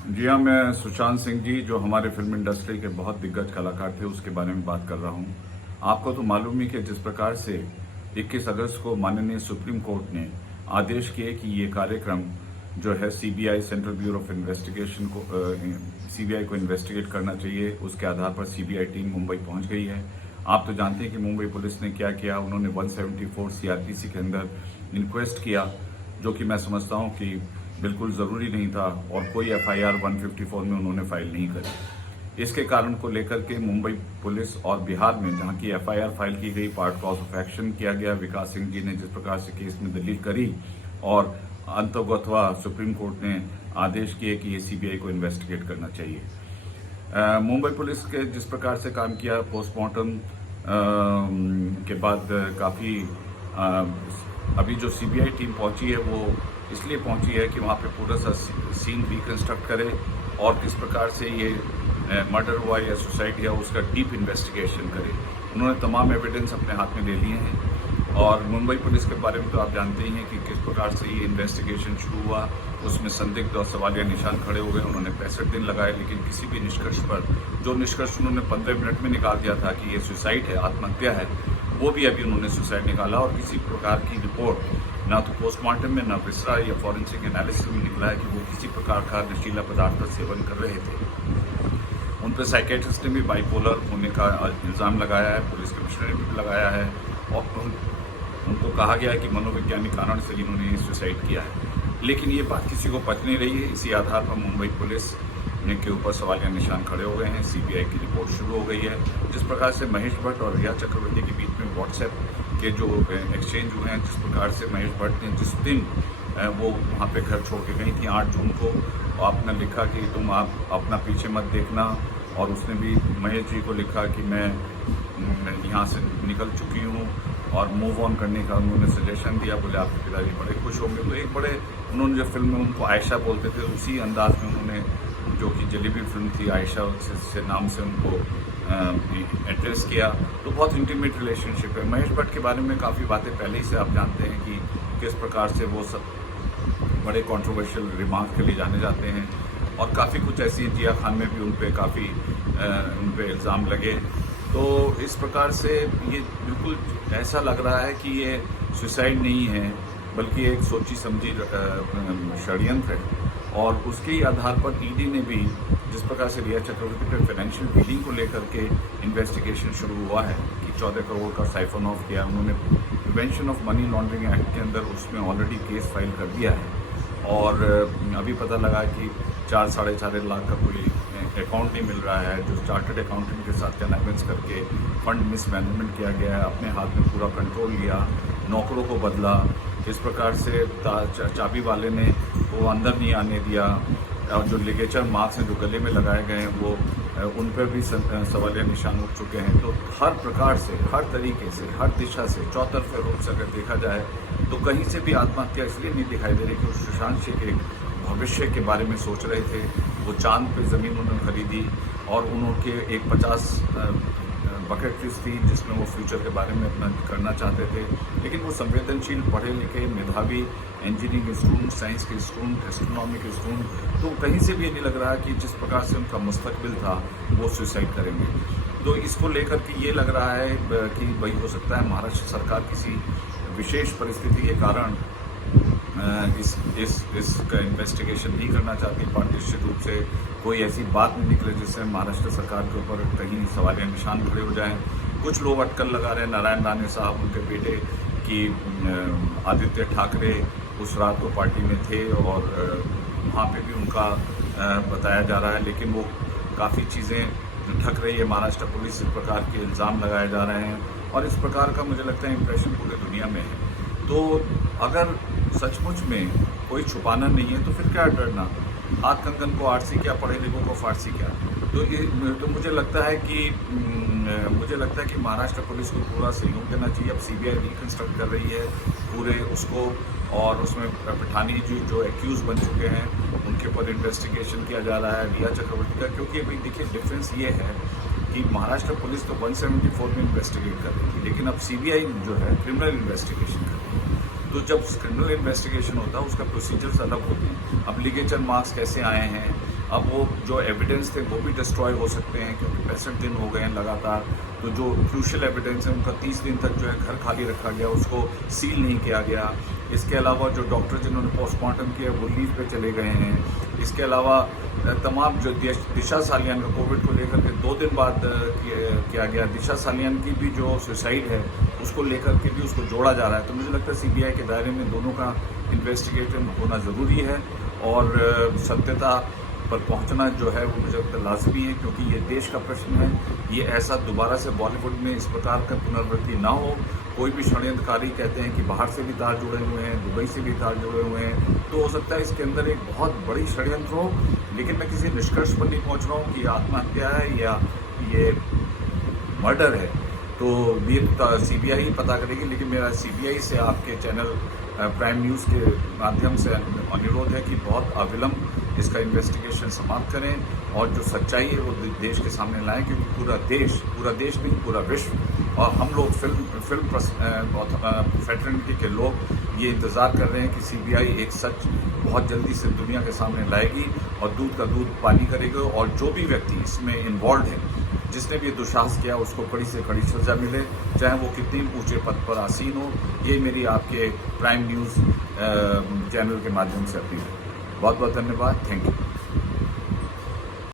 जी हाँ, मैं सुशांत सिंह जी जो हमारे फिल्म इंडस्ट्री के बहुत दिग्गज कलाकार थे उसके बारे में बात कर रहा हूँ। आपको तो मालूम ही कि जिस प्रकार से 21 अगस्त को माननीय सुप्रीम कोर्ट ने आदेश किए कि ये कार्यक्रम जो है CBI central bureau of investigation को सीबीआई को इन्वेस्टिगेट करना चाहिए, उसके आधार पर सीबीआई टीम मुंबई पहुंच गई है। आप तो जानते हैं कि मुंबई पुलिस ने क्या किया। उन्होंने 174 सीआरपीसी के अंदर इंक्वेस्ट किया, जो कि मैं समझता हूं कि बिल्कुल ज़रूरी नहीं था, और कोई एफआईआर 154 में उन्होंने फाइल नहीं करी। इसके कारण को लेकर के मुंबई पुलिस और बिहार में जहां की एफआईआर फाइल की गई, पार्ट कॉज ऑफ एक्शन किया गया। विकास सिंह जी ने जिस प्रकार से केस में दलील करी और अंतगतवा सुप्रीम कोर्ट ने आदेश किए कि ये सीबीआई को इन्वेस्टिगेट करना चाहिए। मुंबई पुलिस के जिस प्रकार से काम किया, पोस्टमार्टम के बाद काफ़ी अभी जो सीबीआई टीम पहुंची है वो इसलिए पहुंची है कि वहां पे पूरा सा सीन रिकंस्ट्रक्ट करे और किस प्रकार से ये मर्डर हुआ या सुसाइड या उसका डीप इन्वेस्टिगेशन करे। उन्होंने तमाम एविडेंस अपने हाथ में ले लिए हैं और मुंबई पुलिस के बारे में तो आप जानते ही हैं कि किस प्रकार से ये इन्वेस्टिगेशन शुरू हुआ। उसमें संदिग्ध और सवालिया निशान खड़े हो गए। उन्होंने 65 दिन लगाए, लेकिन किसी भी निष्कर्ष पर, जो निष्कर्ष उन्होंने 15 मिनट में निकाल दिया था कि ये सुसाइड है, आत्महत्या है, वो भी अभी उन्होंने सुसाइड निकाला। और किसी प्रकार की रिपोर्ट ना तो पोस्टमार्टम में, ना विसरा या फॉरेंसिक एनालिसिस में निकला है कि वो किसी प्रकार का नशीला पदार्थ का सेवन कर रहे थे। उन पर साइकेट्रिस्ट ने भी बाइपोलर होने का इल्ज़ाम लगाया है, पुलिस कमिश्नर ने भी लगाया है, और उनको कहा गया है कि मनोवैज्ञानिक कारण से इन्होंने सुसाइड किया है। लेकिन ये बात किसी को पच नहीं रही है। इसी आधार पर मुंबई पुलिस के ऊपर सवालिया निशान खड़े हो गए हैं। सीबीआई की रिपोर्ट शुरू हो गई है। जिस प्रकार से महेश भट्ट और रिया चक्रवर्ती के बीच में व्हाट्सएप के जो एक्सचेंज हुए हैं, जिस प्रकार से महेश भट्ट ने जिस दिन वो वहाँ पे घर छोड़ के गई थी 8 जून को, आपने लिखा कि तुम आप अपना पीछे मत देखना, और उसने भी महेश जी को लिखा कि मैं यहाँ से निकल चुकी हूँ और मूव ऑन करने का उन्होंने सजेशन दिया। बोले आपके पिताजी बड़े खुश होंगे। तो एक बड़े उन्होंने जो फिल्म में उनको आयशा बोलते थे, उसी अंदाज में उन्होंने, जो कि जलेबी फिल्म थी, आयशा से नाम से उनको एड्रेस किया। तो बहुत इंटीमेट रिलेशनशिप है। महेश भट्ट के बारे में काफ़ी बातें पहले ही से आप जानते हैं कि किस प्रकार से वो सब बड़े कंट्रोवर्शियल रिमार्क के लिए जाने जाते हैं, और काफ़ी कुछ ऐसी, जिया खान में भी उन पर काफ़ी उन पर इल्ज़ाम लगे। तो इस प्रकार से ये बिल्कुल ऐसा लग रहा है कि ये सुसाइड नहीं है, बल्कि एक सोची समझी षड्यंत्र है। और उसके ही आधार पर ईडी ने भी जिस प्रकार से रिया चक्रवर्ती पे फाइनेंशियल डीलिंग को लेकर के इन्वेस्टिगेशन शुरू हुआ है कि 14 करोड़ का साइफन ऑफ किया उन्होंने, prevention of money laundering act के अंदर उसमें ऑलरेडी केस फाइल कर दिया है। और अभी पता लगा कि 4-4.5 लाख का कोई अकाउंट नहीं मिल रहा है, जो चार्टर्ड अकाउंटेंट के साथ कन्वेंस करके फंड मिसमैनेजमेंट किया गया है, अपने हाथ में पूरा कंट्रोल लिया, नौकरों को बदला। इस प्रकार से चाबी वाले ने वो अंदर नहीं आने दिया, और जो लिगेचर मार्क्स हैं जो गले में लगाए गए हैं वो उन पर भी सवालिया निशान उठ चुके हैं। तो हर प्रकार से, हर तरीके से, हर दिशा से, चौतरफे रूप से अगर देखा जाए तो कहीं से भी आत्महत्या इसलिए नहीं दिखाई दे रही कि सुशांत सिंह के भविष्य के बारे में सोच रहे थे। वो चांद पे ज़मीन उन्होंने खरीदी और उनके एक 50 बकेट लिस्ट थी जिसमें वो फ्यूचर के बारे में अपना करना चाहते थे। लेकिन वो संवेदनशील, पढ़े लिखे, मेधावी, इंजीनियरिंग स्टूडेंट, साइंस के स्टूडेंट, एस्ट्रोनॉमी के स्टूडेंट, तो कहीं से भी ये नहीं लग रहा कि जिस प्रकार से उनका मुस्तकबिल था वो सुसाइड करेंगे। तो इसको लेकर के ये लग रहा है कि भाई हो सकता है महाराष्ट्र सरकार किसी विशेष परिस्थिति के कारण इसका इन्वेस्टिगेशन नहीं करना चाहती। पारदर्शी रूप से कोई ऐसी बात नहीं निकले जिससे महाराष्ट्र सरकार के ऊपर कहीं सवालिया निशान खड़े हो जाएं। कुछ लोग अटकल लगा रहे हैं, नारायण राणे साहब, उनके बेटे, कि आदित्य ठाकरे उस रात को पार्टी में थे और वहाँ पे भी उनका बताया जा रहा है, लेकिन वो काफ़ी चीज़ें ढक रही है। महाराष्ट्र पुलिस इस प्रकार के इल्ज़ाम लगाए जा रहे हैं और इस प्रकार का मुझे लगता है इंप्रेशन पूरे दुनिया में है। तो अगर सचमुच में कोई छुपाना नहीं है तो फिर क्या डरना। हाथ कंगन को आरसी क्या, पढ़े लिखों को फारसी क्या। तो मुझे लगता है कि महाराष्ट्र पुलिस को पूरा सहयोग देना चाहिए। अब सीबीआई रिकंस्ट्रक्ट कर रही है पूरे उसको, और उसमें पठानी जी जो एक्यूज बन चुके हैं उनके ऊपर इन्वेस्टिगेशन किया जा रहा है, रिया चक्रवर्ती का। क्योंकि अभी देखिए डिफरेंस ये है कि महाराष्ट्र पुलिस तो 174 में इन्वेस्टिगेट कर रही थी, लेकिन अब सीबीआई जो है क्रिमिनल इन्वेस्टिगेशन कर रही है। तो जब क्रिमिनल इन्वेस्टिगेशन होता है उसका प्रोसीजर्स अलग होते हैं। अब लिगेचर मार्क्स कैसे आए हैं, अब वो जो एविडेंस थे वो भी डिस्ट्रॉय हो सकते हैं, क्योंकि 65 दिन हो गए हैं लगातार। तो जो क्रूशियल एविडेंस है उनका 30 दिन तक जो है घर खाली रखा गया, उसको सील नहीं किया गया। इसके अलावा जो डॉक्टर जिन्होंने पोस्टमार्टम किया वो लीव पे चले गए हैं। इसके अलावा तमाम जो दिशा सालियान का कोविड को लेकर के 2 दिन बाद किया गया, दिशा सालियान की भी जो सुसाइड है उसको लेकर के भी उसको जोड़ा जा रहा है। तो मुझे लगता है सीबीआई के दायरे में दोनों का इन्वेस्टिगेशन होना ज़रूरी है और सत्यता पर पहुंचना जो है वो मुझे लगता है लाजमी है, क्योंकि ये देश का प्रश्न है। ये ऐसा दोबारा से बॉलीवुड में इस प्रकार का पुनरावृत्ति ना हो। कोई भी षड्यंत्रकारी कहते हैं कि बाहर से भी तार जुड़े हुए हैं, दुबई से भी तार जुड़े हुए हैं, तो हो सकता है इसके अंदर एक बहुत बड़ी षड्यंत्र हो, लेकिन मैं किसी निष्कर्ष पर नहीं पहुंच रहा हूँ कि आत्महत्या है या ये मर्डर है। तो ये सीबीआई ही पता करेगी, लेकिन मेरा सीबीआई से आपके चैनल प्राइम न्यूज़ के माध्यम से अनुरोध है कि बहुत अविलंब इसका इन्वेस्टिगेशन समाप्त करें और जो सच्चाई है वो देश के सामने लाएं, क्योंकि पूरा देश नहीं, पूरा विश्व और हम लोग फिल्म फ्रेटर्निटी के लोग ये इंतज़ार कर रहे हैं कि सीबीआई एक सच बहुत जल्दी से दुनिया के सामने लाएगी और दूध का दूध पानी करेगा, और जो भी व्यक्ति इसमें इन्वॉल्व है, जिसने भी दुस्साहस किया, उसको कड़ी से कड़ी सजा मिले, चाहे वो कितनी ऊंचे पद पर आसीन हो। ये मेरी आपके प्राइम न्यूज़ चैनल के माध्यम से अपील है। बहुत बहुत धन्यवाद। Thank you.